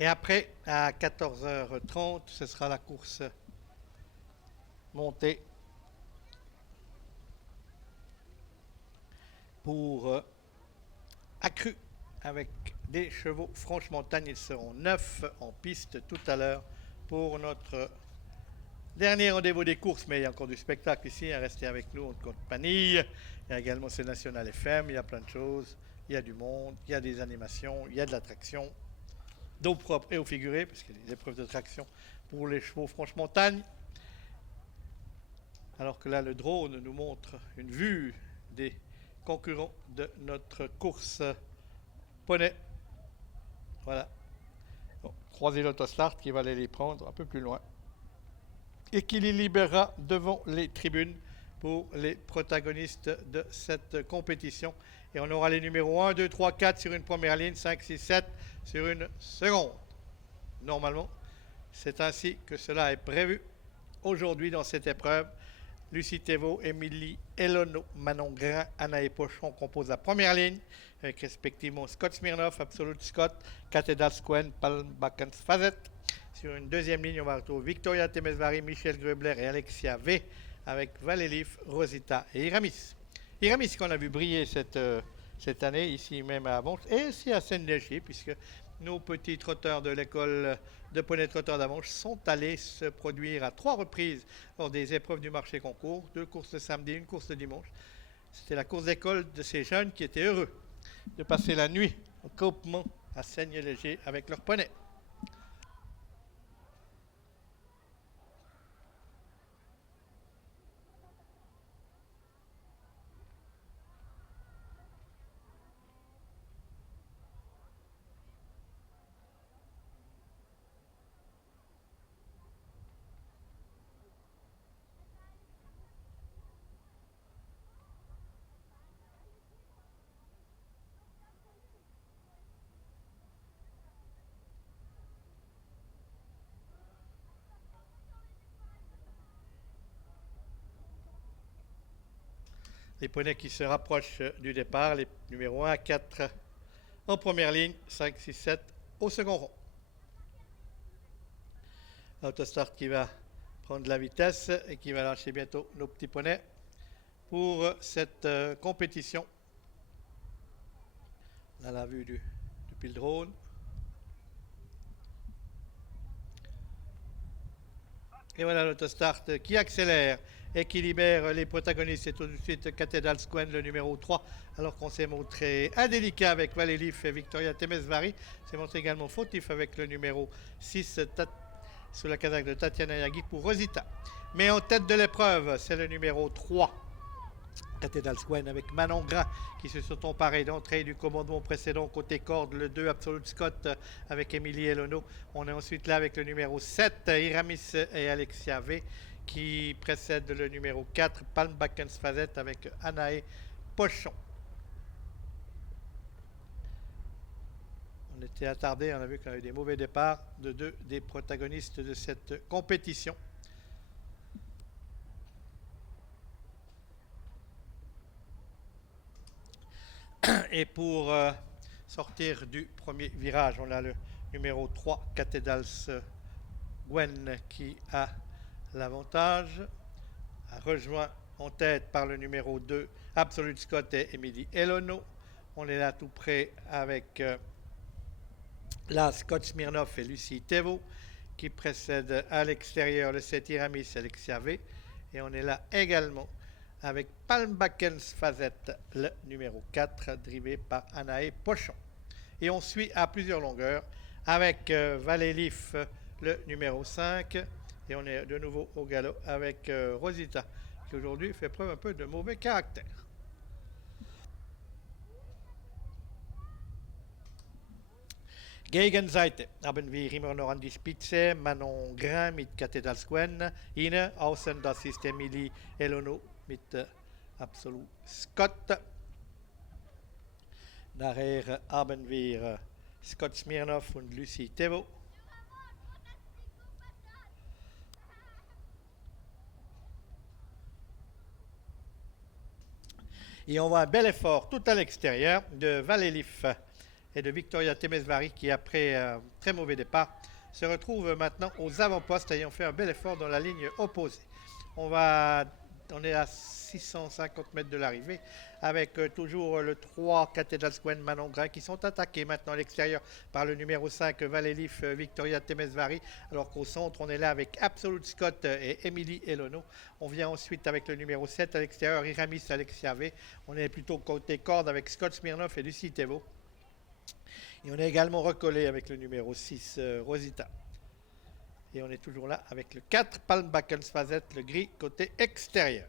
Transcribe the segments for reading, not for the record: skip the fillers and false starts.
Et après, à 14h30, ce sera la course montée pour accru avec des chevaux Franche-Montagne. Ils seront 9 en piste tout à l'heure pour notre dernier rendez-vous des courses. Mais il y a encore du spectacle ici. Restez avec nous, on ne compte pas nier. Il y a également ce National FM. Il y a plein de choses. Il y a du monde, il y a des animations, il y a de l'attraction, d'eau propre et eau figurée, parce qu'il y a des épreuves de traction pour les chevaux Franche-Montagne. Alors que là, le drone nous montre une vue des concurrents de notre course poney. Voilà. Bon, croisez l'autostart qui va aller les prendre un peu plus loin et qui les libérera devant les tribunes pour les protagonistes de cette compétition. Et on aura les numéros 1, 2, 3, 4 sur une première ligne, 5, 6, 7 sur une seconde. Normalement, c'est ainsi que cela est prévu aujourd'hui dans cette épreuve. Lucie Thévaux, Émilie Elono, Manon Grain, Anaïs Pochon composent la première ligne, avec respectivement Scott Smirnoff, Absolute Scott, Cathedral Squen, Palm Bakens Fazet. Sur une deuxième ligne, on va retrouver Victoria Temesvari, Michel Grubler et Alexia V, avec Valélif, Rosita et Iramis. Iramis qu'on a vu briller cette année, ici même à Avanches, et aussi à Seine-Léger, puisque nos petits trotteurs de l'école de poney trotteurs d'Avanches sont allés se produire à 3 reprises lors des épreuves du marché concours, 2 courses le samedi, une course le dimanche. C'était la course d'école de ces jeunes qui étaient heureux de passer la nuit au campement à Seine-Léger avec leurs poneys. Les poneys qui se rapprochent du départ, les numéros 1 à 4 en première ligne, 5, 6, 7 au second rond. L'autostart qui va prendre la vitesse et qui va lâcher bientôt nos petits poneys pour cette compétition. On a la vue depuis le drone. Et voilà l'autostart qui accélère et qui libère les protagonistes. C'est tout de suite Cathedral Squen, le numéro 3, alors qu'on s'est montré indélicat avec Valélif et Victoria Temesvari. C'est montré également fautif avec le numéro 6, sous la casaque de Tatiana Yagi pour Rosita. Mais en tête de l'épreuve, c'est le numéro 3, Cathedral Squen, avec Manon Grain qui se sont emparés d'entrée du commandement précédent côté corde, le 2 Absolute Scott avec Émilie Elono. On est ensuite là avec le numéro 7 Iramis et Alexia V qui précède le numéro 4 Palm Bakens Fazet avec Anaïs Pochon. On était attardé, on a vu qu'on a eu des mauvais départs de 2 des protagonistes de cette compétition. Et pour sortir du premier virage, on a le numéro 3, Cathedral Squen, qui a l'avantage, rejoint en tête par le numéro 2, Absolute Scott et Émilie Elono. On est là tout près avec là Scott Smirnoff et Lucie Thévaux, qui précèdent à l'extérieur le 7 Iramis Alexia V. Et on est là également avec Palm Bakens Fazet, le numéro 4, drivé par Anaïs Pochon. Et on suit à plusieurs longueurs avec Valélif, le numéro 5. Et on est de nouveau au galop avec Rosita, qui aujourd'hui fait preuve un peu de mauvais caractère. Gegenseite haben wir immer noch an die Spitze Manon Grain mit Cathedral Squen. Innen außen, das ist Émilie Elono mit Absolute Scott. Nachher haben wir Scott Smirnoff und Lucie Thévaux. Et on voit un bel effort tout à l'extérieur de Valélif et de Victoria Temesvari qui, après un très mauvais départ, se retrouve maintenant aux avant-postes ayant fait un bel effort dans la ligne opposée. On est à 650 mètres de l'arrivée avec toujours le 3 Cathedral Square Manongrin qui sont attaqués maintenant à l'extérieur par le numéro 5 Valélif Victoria Temesvari, alors qu'au centre on est là avec Absolute Scott et Emily Elono. On vient ensuite avec le numéro 7 à l'extérieur Iramis Alexia V. On est plutôt côté corde avec Scott Smirnov et Lucie Thévaux. Et on est également recollé avec le numéro 6 Rosita. Et on est toujours là avec le 4 Palmbacken Fazet, le gris côté extérieur.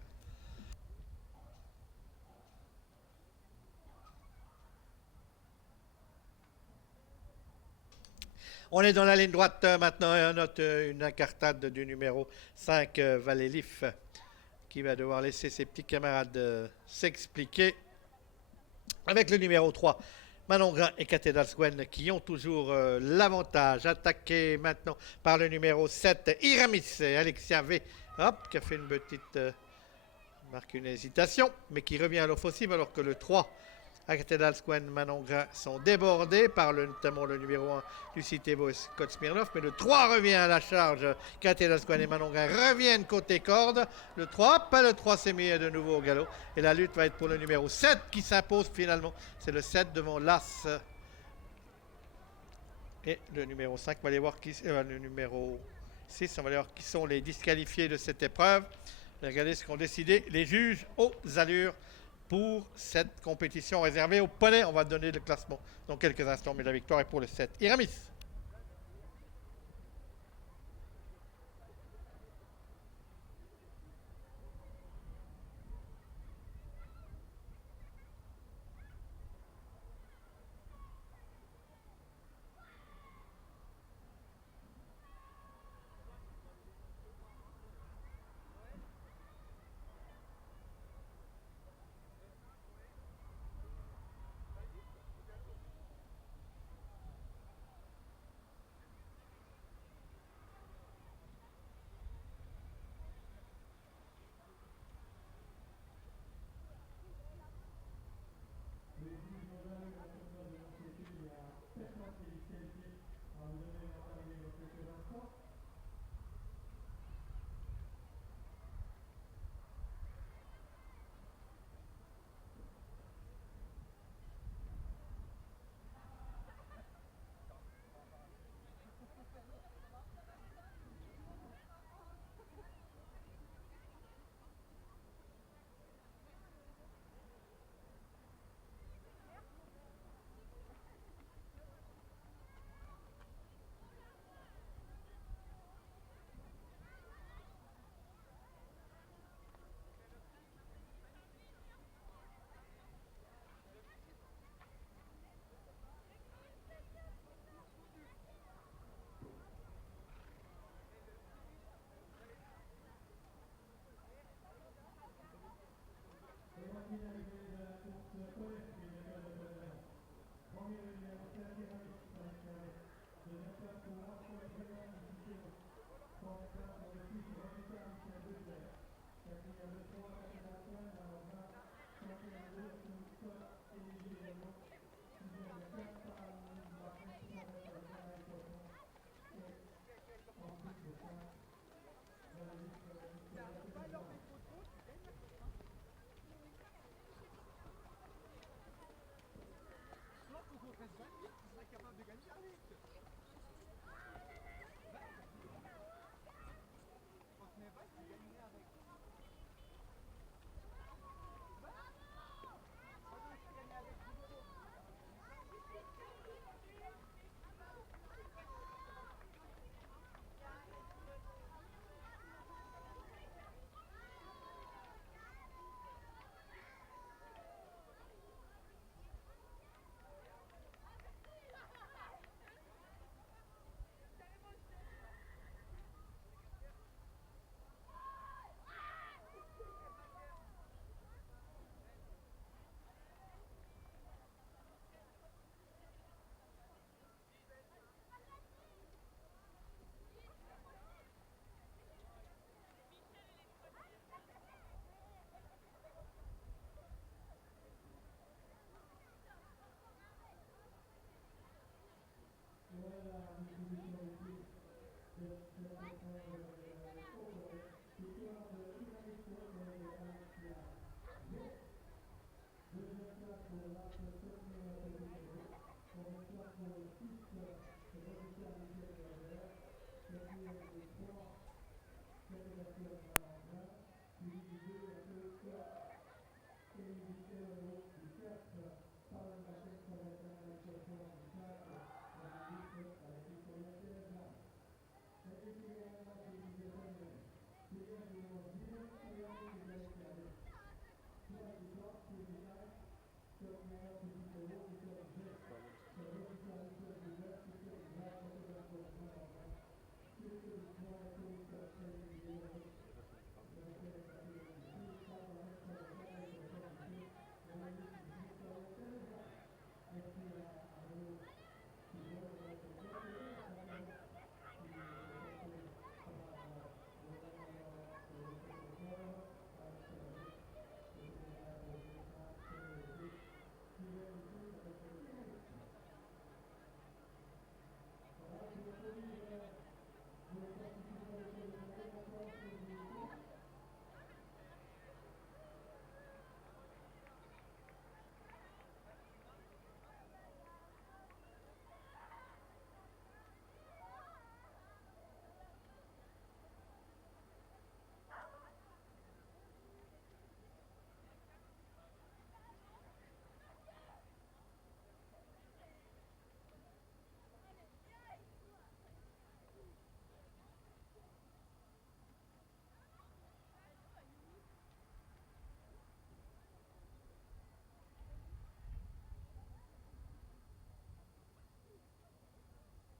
On est dans la ligne droite maintenant et on note une incartade du numéro 5 Valélif qui va devoir laisser ses petits camarades s'expliquer. Avec le numéro 3 Manon Grain et Cathedral Swen qui ont toujours l'avantage. Attaqué maintenant par le numéro 7, Iramis et Alexia V. Hop, qui a fait une petite marque une hésitation, mais qui revient à l'offensive alors que le 3, Cathedral Swen, Manon Grain sont débordés par notamment le numéro 1, Lucie Thévaux et Scott Smirnov. Mais le 3 revient à la charge. Cathedral Swen et Manon Grain reviennent côté corde. Le 3, pas le 3 s'est mis de nouveau au galop. Et la lutte va être pour le numéro 7 qui s'impose finalement. C'est le 7 devant l'As. Et le numéro 5, on va aller voir le numéro 6, on va aller voir qui sont les disqualifiés de cette épreuve. Regardez ce qu'ont décidé les juges aux allures pour cette compétition réservée au poney. On va donner le classement dans quelques instants, mais la victoire est pour le 7. Iramis.